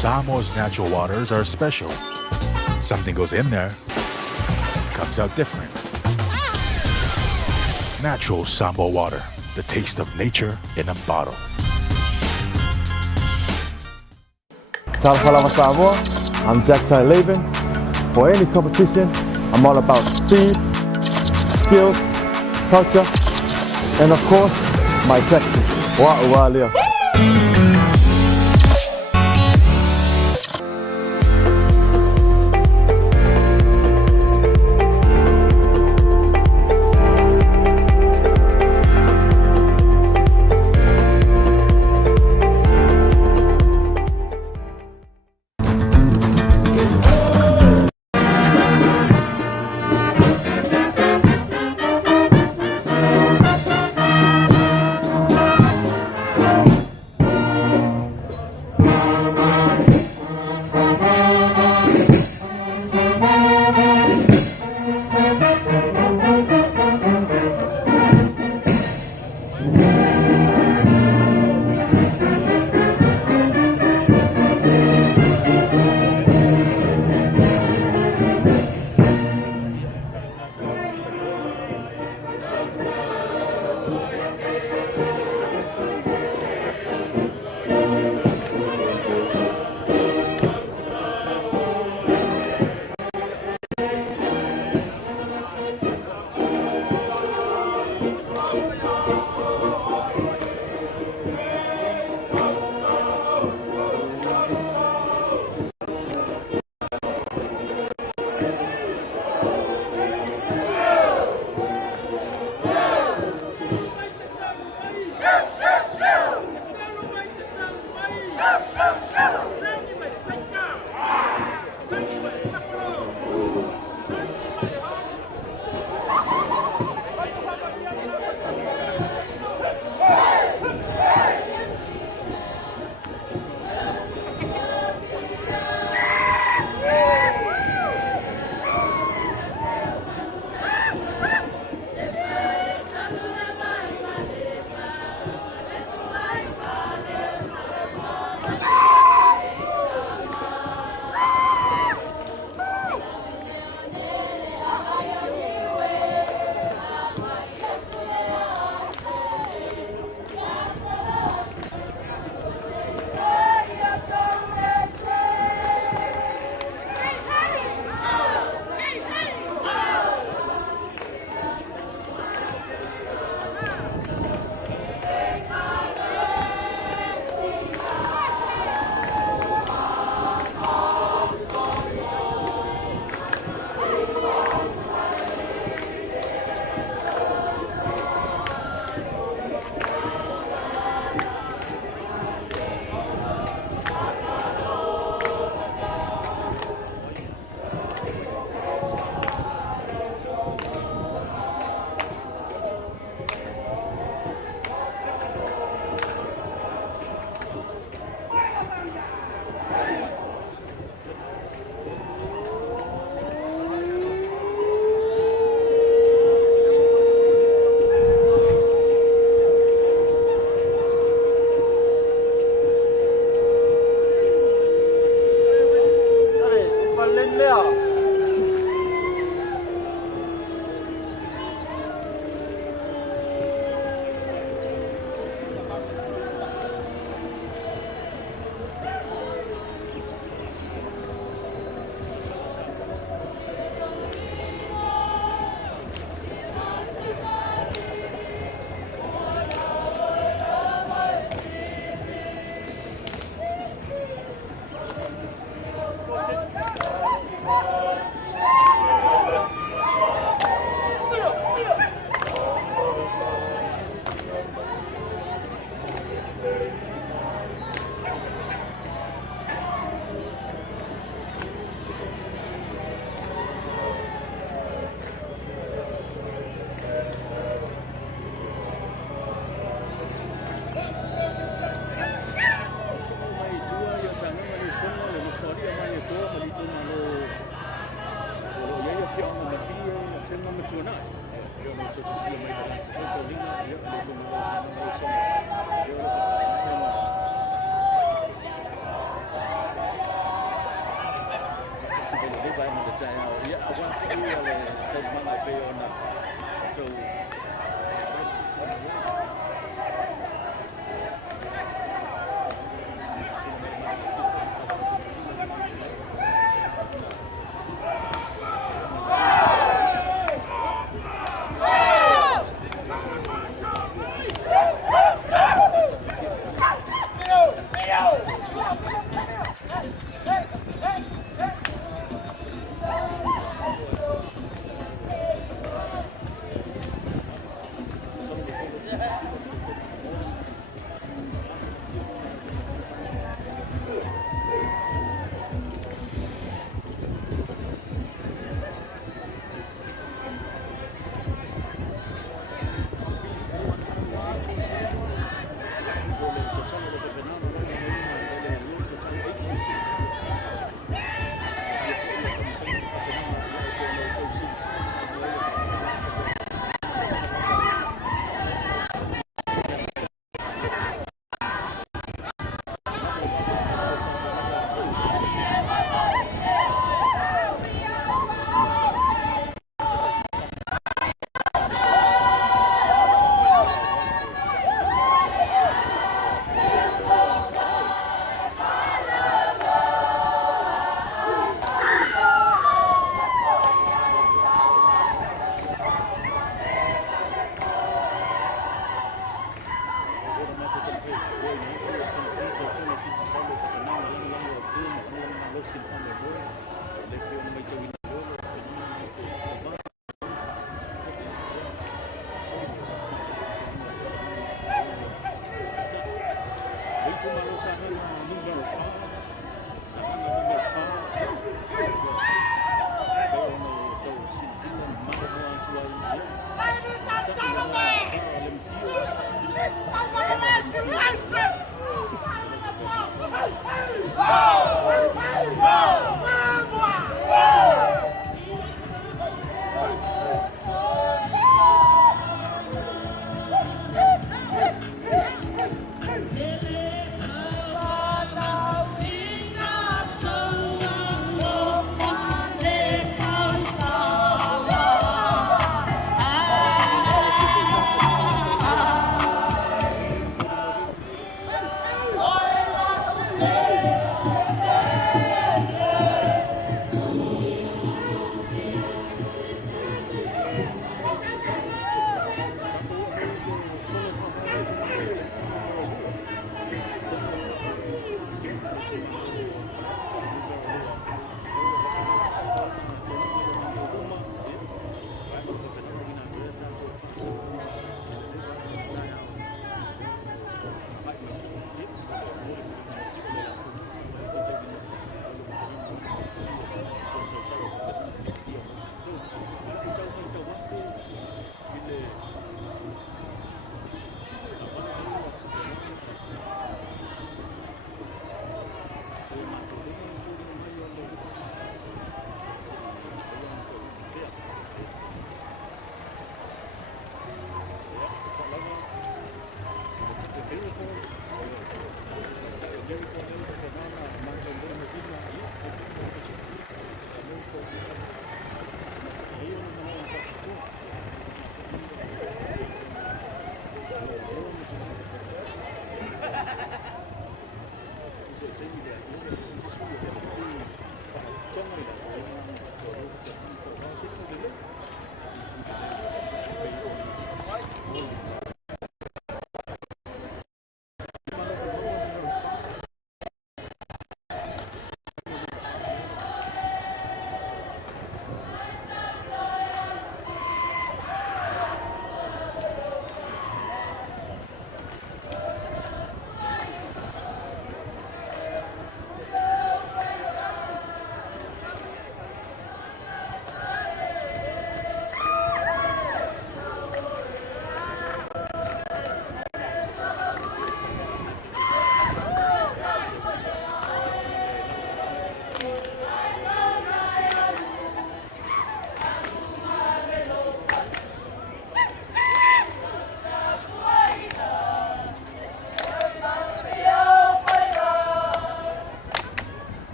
Samoa's natural waters are special. Something goes in there, comes out different. Natural Sambo water, the taste of nature in a bottle. Teuila Samoa. I'm Jack Ty Laban. For any competition, I'm all about speed, skills, culture, and of course, my Texas. Wa'ualia.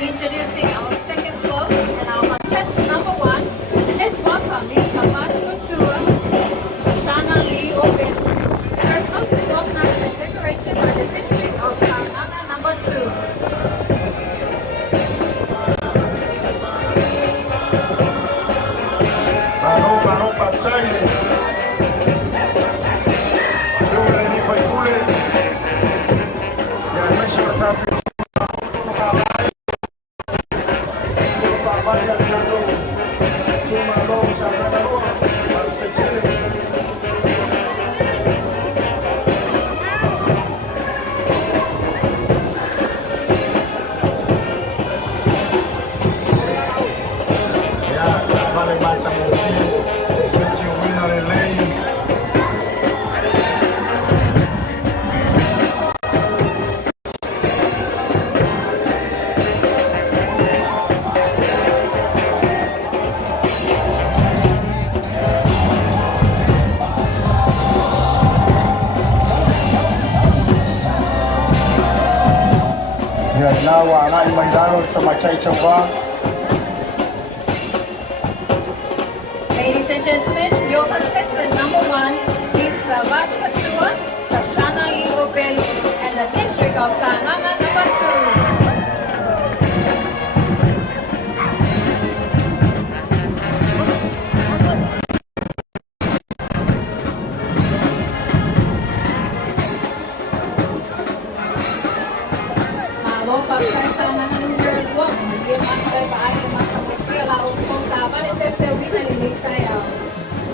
Introducing our second float and our contestant number one. Let's welcome Mr. Bashko Tour, Shana Lee Open. Her float is organized and decorated by the district of Kanana number 2. Now I'm McDonald's sa Machay Chamba. Ladies and gentlemen, your contestant number one is the Bashko Tour, the Shana Lee Open, and the district of Kanana number 2.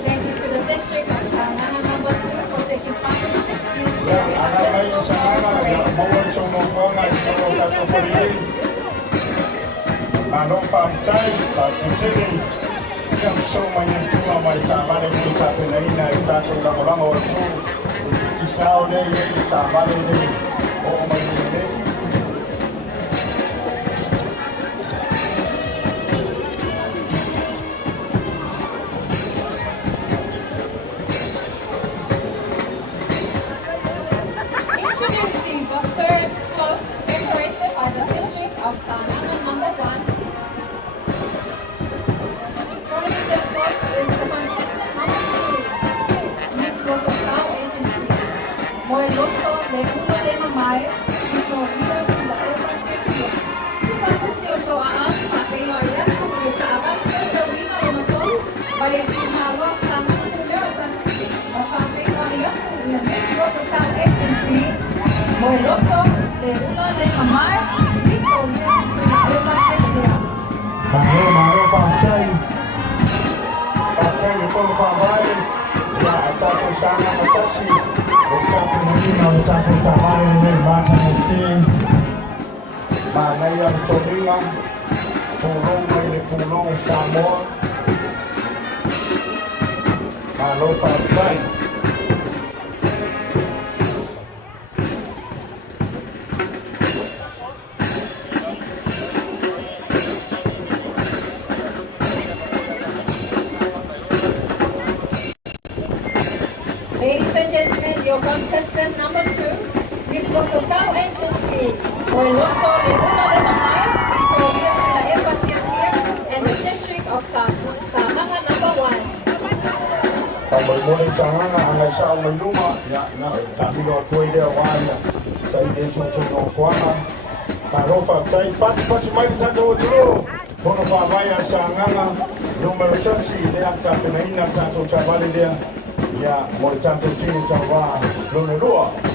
Thank you to the district of Kanana number 2 for taking part in this Introducing the third float decorated by the district of Kanana number 1. Joining the float is the contestant number 2, Miss Local Flower Agency. Moi Loco de Uno de Mamay, Florida, la Evangelio. Super precioso a Alfa, de María, que estaba en Teuila, Unoto, vale Chumalo, Sana, Teuila, la familia María, la Miss Local Flower Agency. Moi Loco de Uno de Mamay, Victoria, la Evangelio. Maro Pamchay. Pamchay ni Polo Famay. Ya atatu sana matasi. Utatu mwingine utatu tamari ni bata mukini. Manaya Teuila. Pulong ni Pulong Samoa. Maro Pamchay. Contestant number 2, Miss Floral Agency. Hoy Lotso le uno le mamay, Victoria sila Epatiatia, and the District of Samanga number 1. May muli sa hanga ang isa may luma ya na sabi ko tuwi dia wala sa ide chuchu no fuana pero fa tai pat mai sa do tulo kono pa vaya sa hanga numero 6 dia sa pinaina sa to chavale dia ya mo tanto chini chawa numero 2.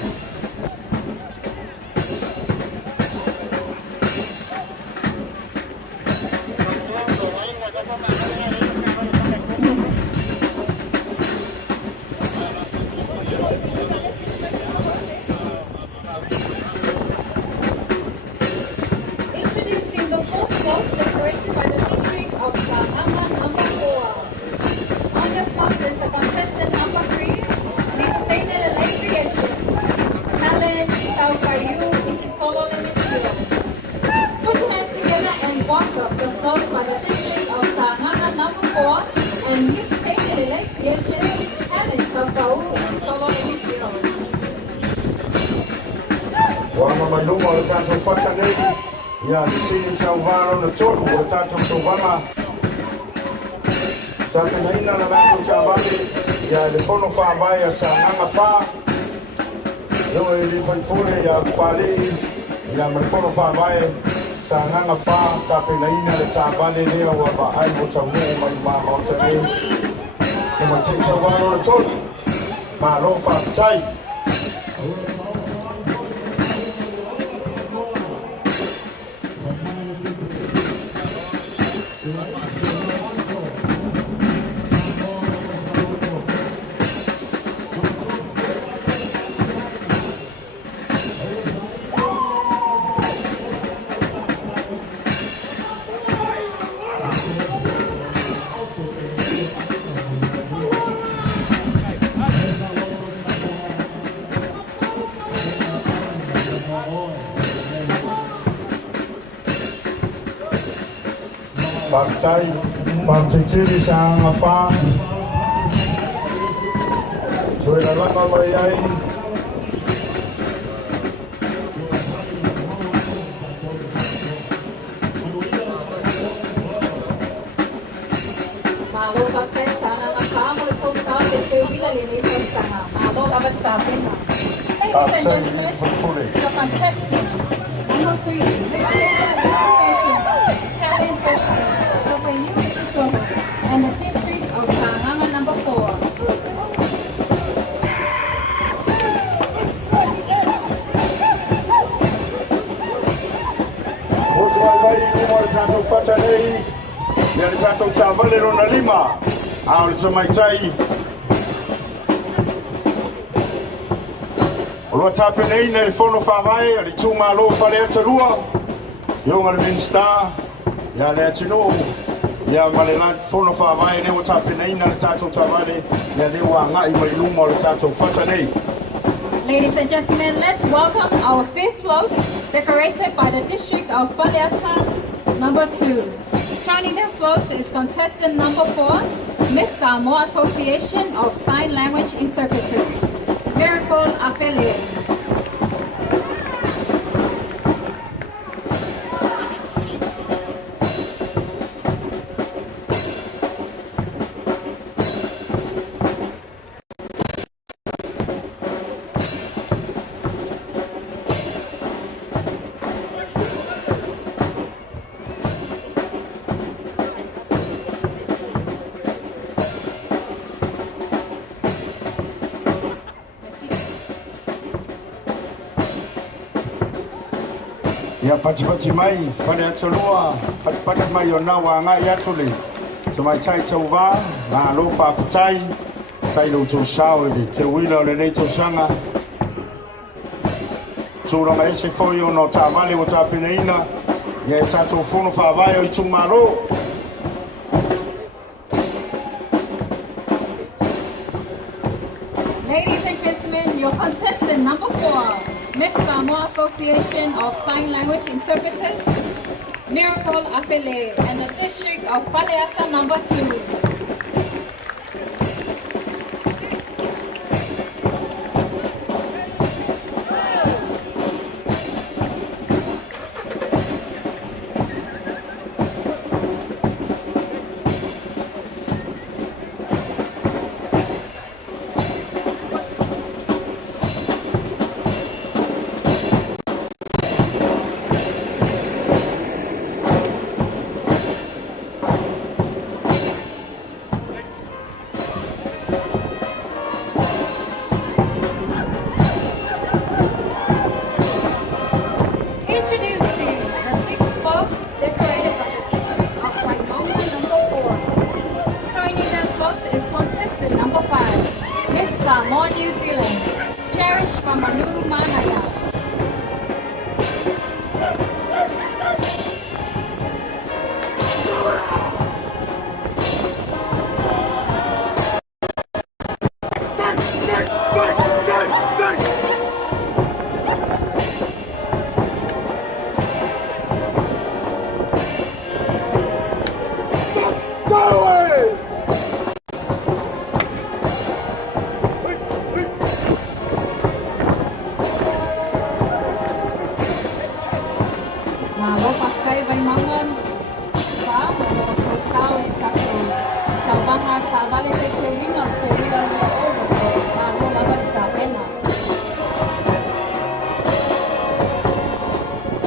Introducing the fourth float decorated by the District of Samanga number 4. On the float is the contestant number 3, Miss Teuila Creations. Talent, Sao Caio, Isitolo Lemisio. Put your hands together and walk up the float by the District of Samanga number 4 and Miss Teuila Creations. Talent, Sao Caio, Isitolo Lemisio. Wana mai luma o tato whakane, ia ni tini tau wāro na tōru o tato tō wama. Tato na ina na rātou tā wale, ia le whono whāwai a sa nganga pā. Io e li whaipore ia pāre, ia mai whono whāwai sa nganga pā, tape na ina le tā wale lea wa ba ai mo tau nō mai mā maota ne. Ke mai tini tau wāro na tōru, mā rō whātai. Partai, partai ciri sang apa? Sudah lama bayai. Malo bakit sana nakamo ito sa Teuila nito sa malo bakit sabi na. Ladies and gentlemen, the contestant number 3, and the District of Samanga number 4. Outro vai uma tanto fata nei, ne tanto chavale rona lima. A o mai tai. O tape nei nei fono whawai, ali tūma lo whare ata rua. Ionga le minsta, ia le atino. Ia male la fono whawai ne o tape nei na le tātou tawale, ne le wa ngai mai luma o le tātou whata nei. Ladies and gentlemen, let's welcome our fifth float, decorated by the District of Faleata number 2. Joining the float is contestant number 4, Miss Samoa Association of Sign Language Interpreters, Miracle Afele. Ia pati mai, whare ata loa, pati mai o nā wā ngai atu le. So mai tai tau wā, ngā lo whāpatai, tai lo tō sao e le Teuila o le nei tō sanga. Tūranga ese whoi o no tā wale o tā peneina, ia e tātou whono whāwai o i tūmaro. Ladies and gentlemen, your contestant number 4, Miss Samoa Association of Sign Language Interpreters, Miracle Afele, and the District of Faleata number 2.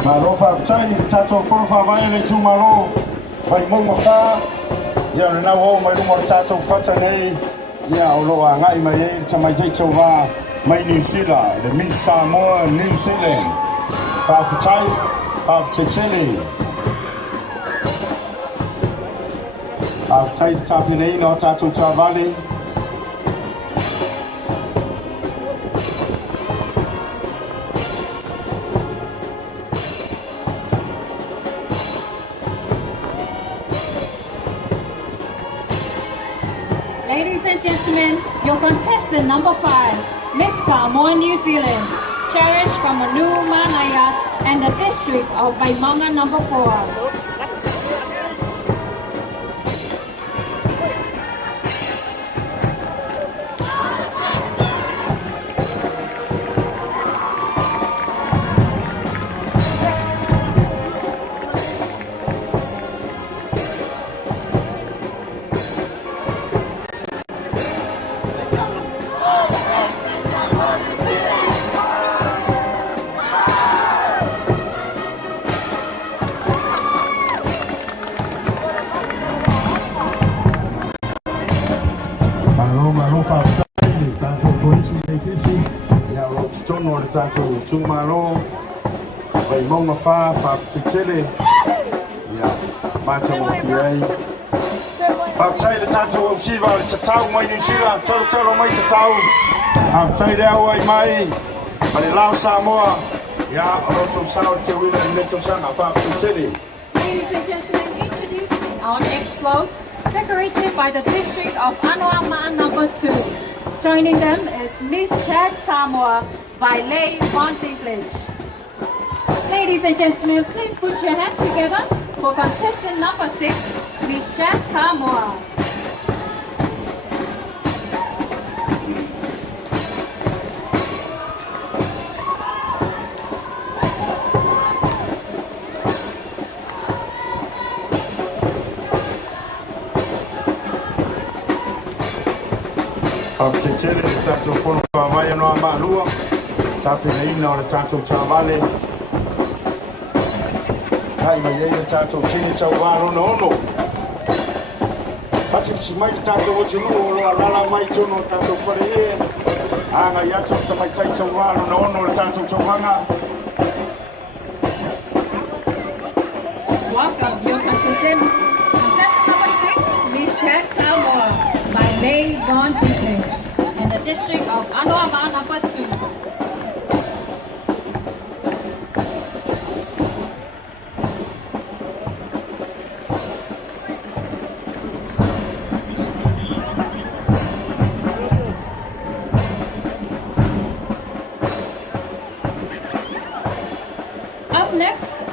Malo whaafitai, tātou whoro whaavai nei tū malo. Vai mong mawha. Ia re nau o mai rungo re tātou whata nei. Ia o loa ngai mai e ta mai teitau wā mai New Zealand. Le Miss Samoa, New Zealand. Whaafitai, whaafitetele. Whaafitai te tāpina ina o tātou tāwale. Ladies and gentlemen, your contestant number 5, Miss Samoa, New Zealand, cherished from Manu Manaya and the district of Waimanga number 4. Malo whaafitai, tātou polisi nei kisi. Ia o tono o le tātou tūmalo. Vai maunga whaafitetele. Ia, mātamo ki ai. Whaafitai le tātou au siwa o le tatau mai New Zealand. Talo mai tatau. Whaafitai le au ai mai. Ma le lao Samoa. Ia, o roto sao Teuila i neto sanga whaafitetele. Ladies and gentlemen, introducing our next float, decorated by the district of Anoa'a number 2. Joining them is Miss Chad Samoa by Lei Von Dinklage. Ladies and gentlemen, please put your hands together for contestant number 6, Miss Chad Samoa. Whaafitetele le tātou whono whaavai anō a mārua. Tāpina ina o le tātou tāwale. Hai mai e le tātou tini tau wārona ono. Pati si mai le tātou o tunu o loa lala mai tono o tātou whare e. Anga i ato ta mai tai tau wārona ono le tātou tauhanga. Welcome, your contestant number 6, Miss Chad Samoa by Lei Von Dinklage in the district of Anoa'a number 2. Up next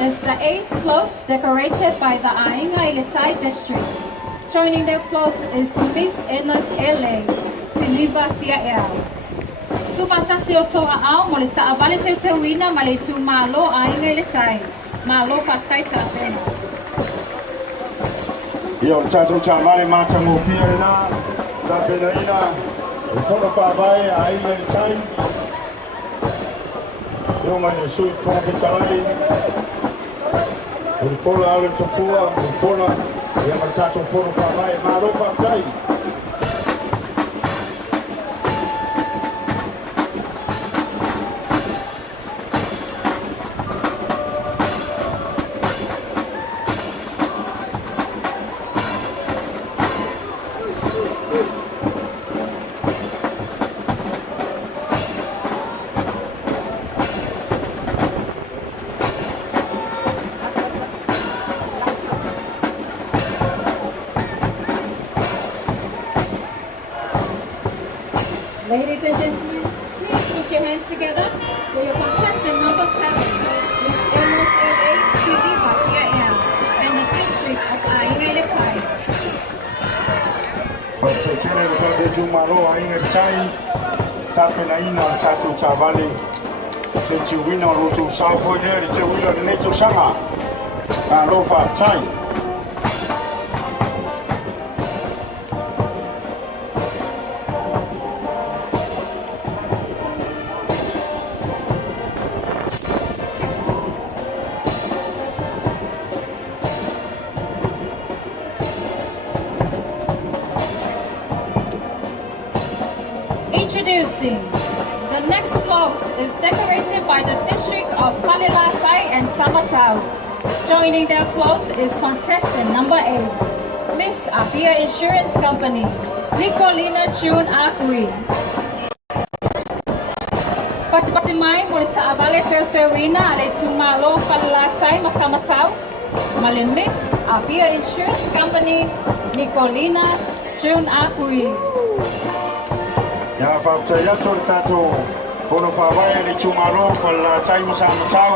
is the 8th float decorated by the Ainga Ilitai district. Joining the float is Miss Enas Ele, Siliva Siael. Tuvatasi o toa au mo le taawale te Teuila ma le tu malo Ainga Ilitai. Malo patai tāpena. Ia o le tātou tāwale mātango kia e nā. Tāpina ina. E whono whaavai a Ainga Ilitai. Io mai ne sui whono ke tāwale. O le pola au le tofua, o le pola. Ia ma tātou whono whaavai, mālo whaatai. Ladies and gentlemen, please put your hands together for your contestant number 7, Miss Enas Ele, Siliva Siael, and the district of Ainga Ilitai. Whaafitetele le tātou tūmalo a Ainga Ilitai. Tāpina ina o le tātou tāwale. Te Teuila o roto sao foi lea le Teuila le neto sanga. Mālo whaafitai. floating. The next float is decorated by the district of Palilatai and Samatau. Joining their float is contestant number 8, Miss Apia Insurance Company, Nicolina June Akui. Pati mai muli taavale Teuila ale tumalo Palilatai Masamatau. Malin Miss Apia Insurance Company, Nicolina June Akui. Ya whautai atu le tātou kono whawai le tūmaro whala taimi Samatau.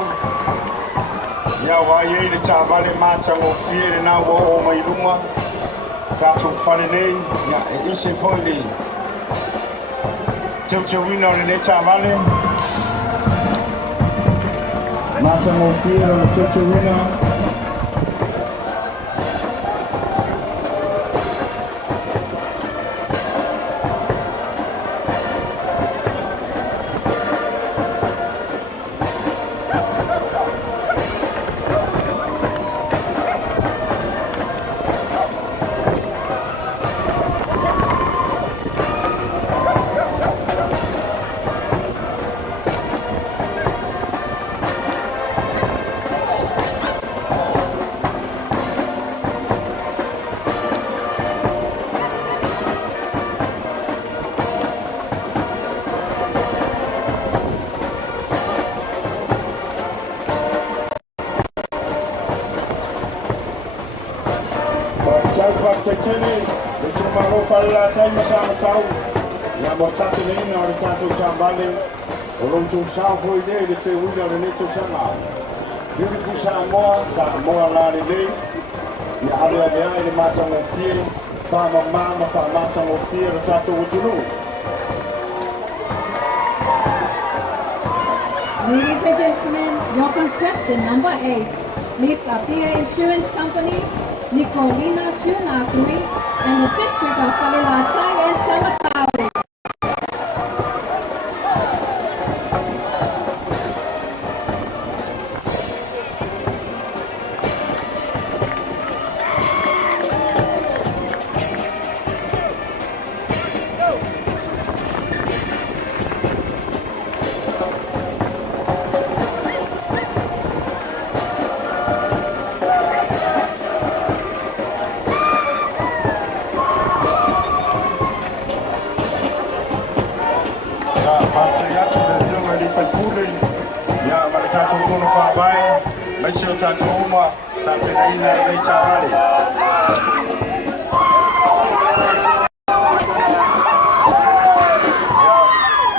Ia wai e le tāwale mātango fie le nā wo o mai lunga. Tātou whare nei, ia e ise foi le Teuila le tāwale. Mātango fie le Teuila. Tetene, le tumaro whala taimi Samatau. Ia mo tatu nei o le tātou tāmbale. O lontu sāwhoi nei le Teuila le neto sanga. Beautiful Samoa la le nei. Ia ale ane ai le mātango fie. Whamamama whamatango fie le tātou utunu. Ladies and gentlemen, your contestant number 8, Miss Apia Insurance Company, Nicolina June Akui, and the district of Palilatai and Samatau. Mai sio tātou uma, tā pena ina nei tāwale.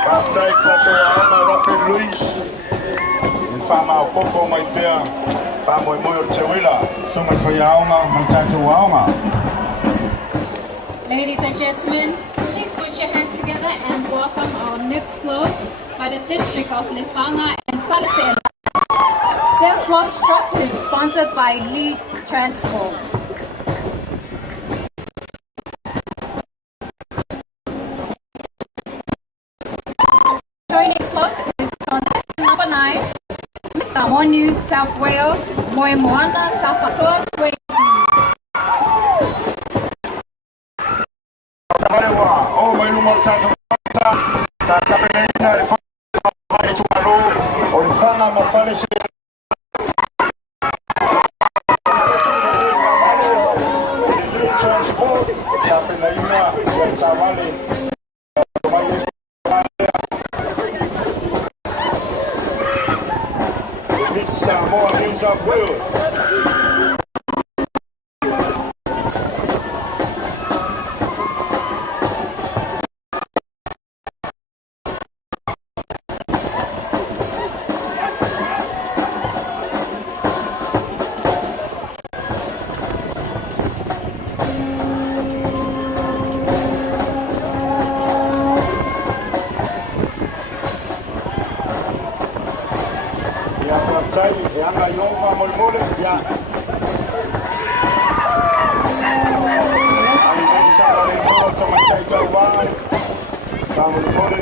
Whātai tātou aona Rapid Luis. In whamau popo mai pēr, whamoi moi o Teuila. Sumai whai aona, mai tātou aona. Ladies and gentlemen, please put your hands together and welcome our next float by the district of Lefanga and Falafel. Their float truck is sponsored by Lee Transport. Joining float is contestant number 9, Miss New South Wales, Moana, South Australia, Sweden. Oh, mai luma tātou sa tapena ina e whai tumaro o le whanga ma whale se Transport, tapena ina e tāwale mai e Miss Samoa, New South Wales. Tai e ana i ofa mole ia. Ani sa mole to mai tai tau vai. Sa mole.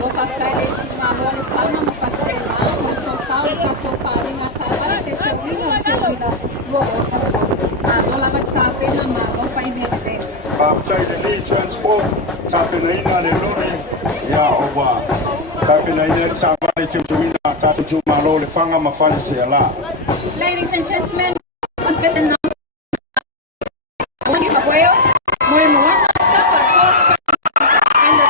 Opa tai na mole pana no parcela, no total ka to pare na tala te Teuila. Agora vai estar pena mal, vai ir bem. Tai de Lee Transport, tai Takenaina le lori ya owa. Takenaina tabale Teuila tatu malo le fanga mafali se ala. Ladies and gentlemen, contestant number 1 is Wales, Moimoana, Sapatos, and the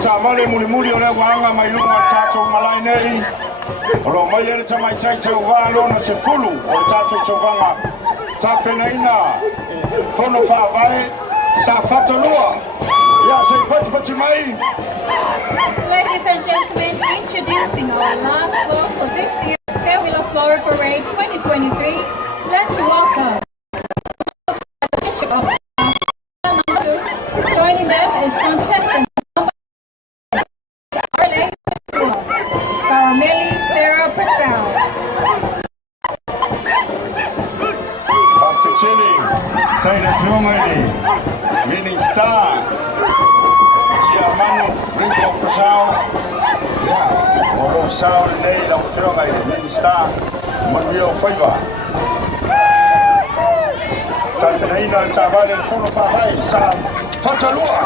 Tamale muli ole wanga mailunga tatu malai nei. Olo mai ele tamai tai Teuila na se fulu o tatu Teuila. Takenaina fono fa vai sa fatalua. Ya se pati mai. Ladies and gentlemen, introducing our last floor for this year's Teuila Floral Parade 2023. Let's welcome the Bishop of number 2. Joining them is contestant Taina Flongani, Mini Star, Chiamano, Ringo Pasao, Oro Sao, Neil of Flongani, Mini Star, Manuel Favor. Taina Tavali, and Fono Fahai, Sam, Fatalua,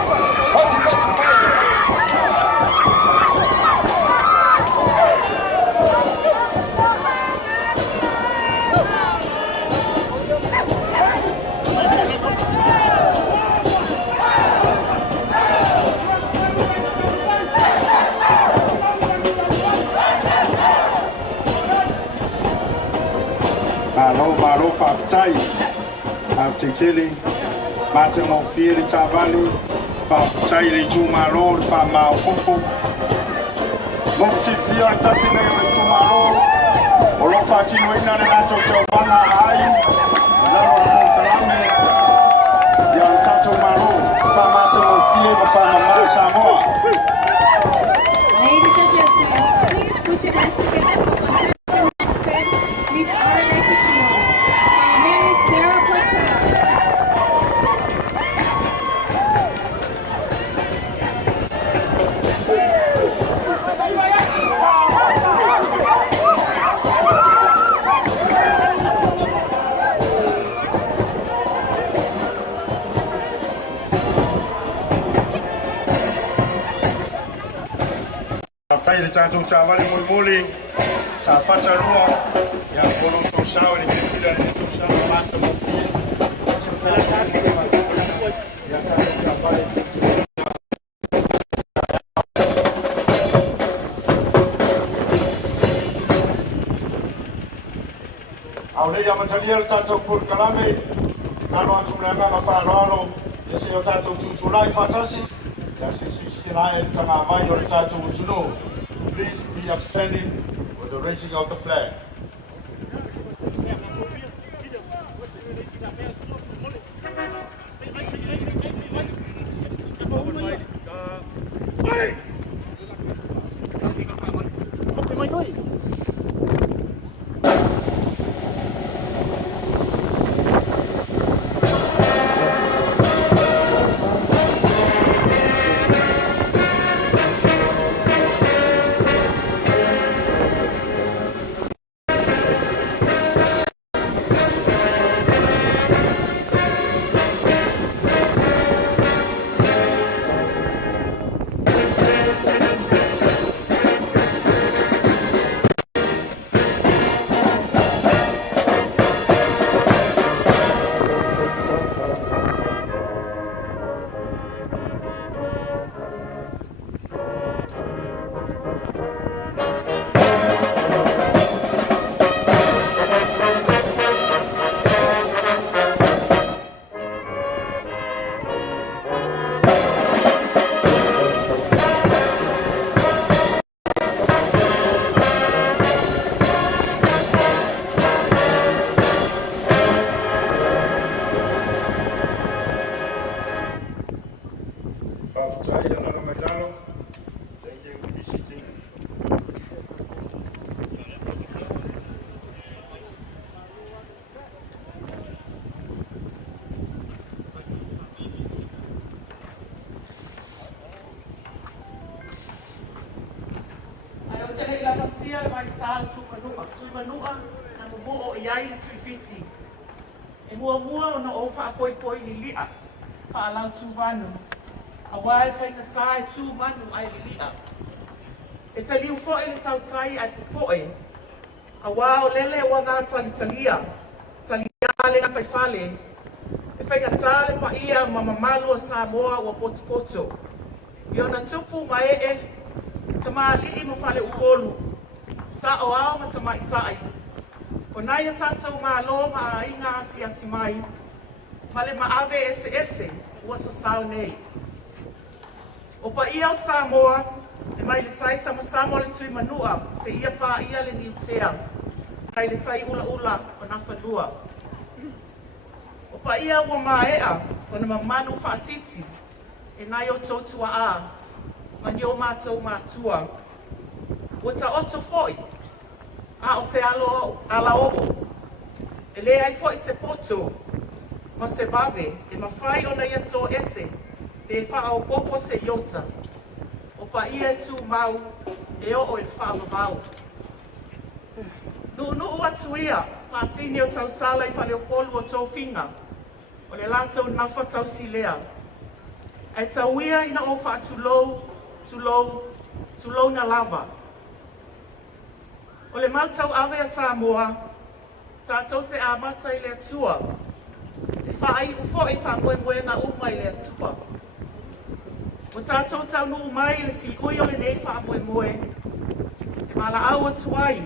Malo Faftai, Aftitili, Matemo Fieri Tavali, Faftai, Jumalo, Fama Fufu, Mopsi Fiori Tassino, Jumalo, Olofati, Nato Teuila, Laro Kalame, Yantato Malo, Famato Fieri, Fama Samoa. Ladies and gentlemen, please put your hands together for contestant Miss Arlene Kitchener, Mary Sarah Purcell. Taile tatu Tavali muli sa fatalua ya kono tosao ni kila tosao mata mpi sa falata ya tatu Tavali aule ya material tatu por kalame kalo atumlanga mafaralo yesi yo tatu tutulai fatasi ya sisi sila el tanga mai yo tatu mutuno. Please be upstanding with the raising of the flag. tui manua na mo o iai le tui fiti. E mua o na o whaapoi li lia, whaalau tū vanu. A wae whainga tae tū manu ai li lia. E taliu foe le tau tai ai pupoe. A wā o lele o ngā talia, talia le ngatai whale. E whainga tāle pa ia mamamalu o Samoa o Poto. I ona tupu mai e, tama lii mo whale upolu. Sa o ao ma tama i tai. O nai a tātou mā lo ma a inga asiasi mai. Ma le maave ese, ua sa sao nei. O pa ia o Samoa, e mai le tai sama le tui manua, se ia pa ia le niutea. Mai le tai ula o na whanua. O pa ia ua maea, o na mamanu whaatiti, e nai o tautua a, ma ni o mātou mātua. O ta oto foi, a o se ala o, e le ai foi se poto, ma se vave, e ma whai o na ia tō ese, e wha o popo se iota. O pa ia e tū mau, e o e wha mau. Nu atu ia, whaatini o tau sala I whale o polu o tō whinga, o le lātou nawha tau silea. E tau ia ina o wha tulou na lava. O le mautau awe a Samoa, tātou te amata I le atua. E whaai ufo I wha moe ngā uma I le atua. O tātou tau nuu mai le si ui o le nei wha moe. E mala au atuai,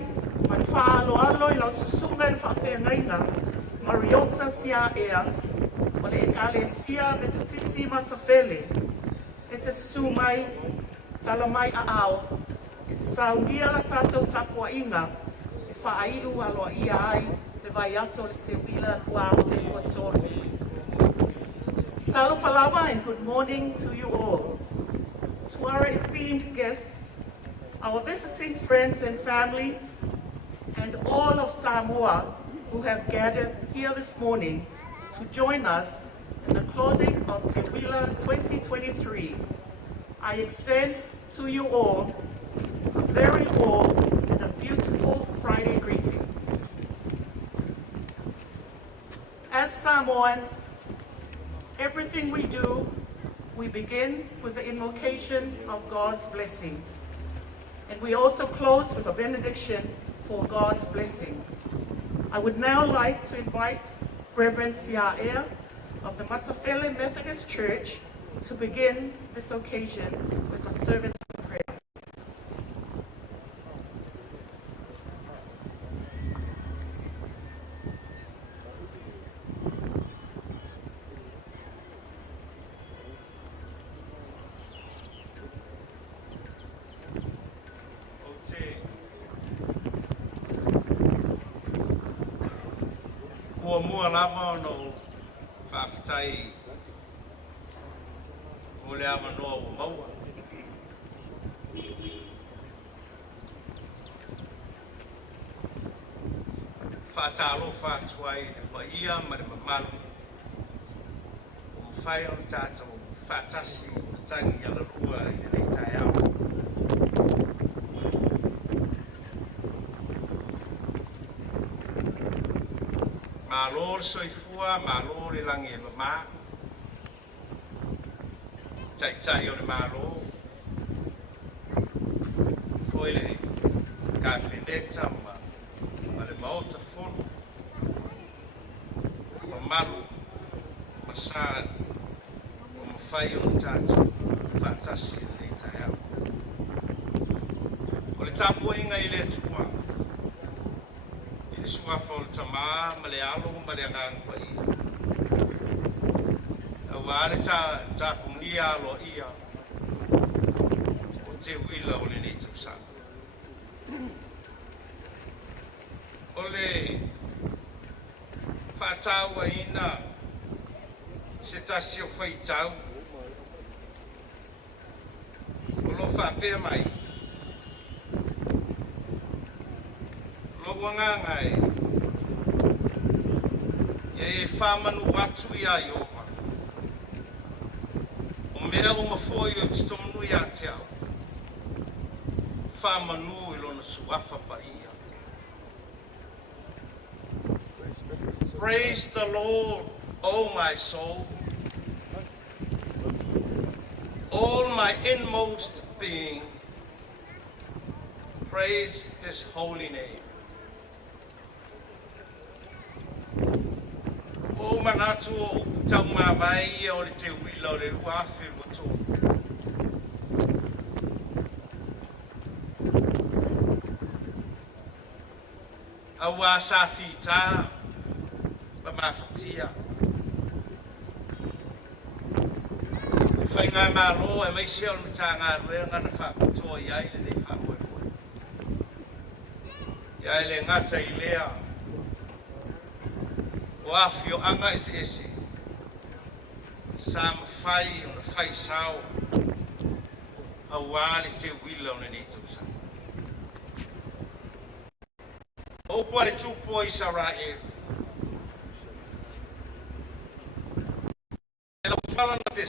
ma ni wha alo I lau susunga I wha whea ngaina, Mariota sia ea, o le ekale sia me tutisi matawhele. E te susu mai, tala mai a ao, e te saunia la tātou tapua inga, e whaaiu aloa ia ai, le vai aso le Teuila kua o te ua tōru. Talo falava and good morning to you all. To our esteemed guests, our visiting friends and families, and all of Samoa who have gathered here this morning to join us in the closing of Teuila 2023, I extend to you all a very warm and a beautiful Friday greeting. As Samoans, everything we do, we begin with the invocation of God's blessings. And we also close with a benediction for God's blessings. I would now like to invite Reverend Sia'ea of the Matawhele Methodist Church to begin this occasion with a service of prayer. Ua mua lava no whawhitai o le ama noa o maua. Whaatalo whaatuai e paia ma le mamalu. O whai o tātou whaatasi o tangi ala rua I le tai au. Malo le soifua, malo le langi e mama. Tai o le malo. Foi le kāwheneta ma le maota fono. Ma malu, ma sā, o ma whai o tātou, whātasi le tai au. O le tāpua inga I le atua. Suafa o le tamā ma le alo ma le agaga ia. Aua le tapunia aloa ia o Teuila o lenei tausaga. O le whaatauaina se tasi o whaitau. O lo whapea mai. Wangangai e whamanu atu I a Iova o mea o mawhoi o titomu I a te au whamanu I lona suafa pa ia Praise the Lord, O my soul. All my inmost being, praise his holy name. O manatu o tau mawai o le Teuila o le ruafi o tō. Awa sa fita pa mafatia. Whai ngā mālo e mai sia o mta ngā ruenga na whakatua iai le nei whakoe. Iai le ngata I lea. O awhi o anga ese ese. Sa mawhai o na whai sao. Awa le Teuila o nei tausa. Opa le tupo I Sarae. E lau whala na te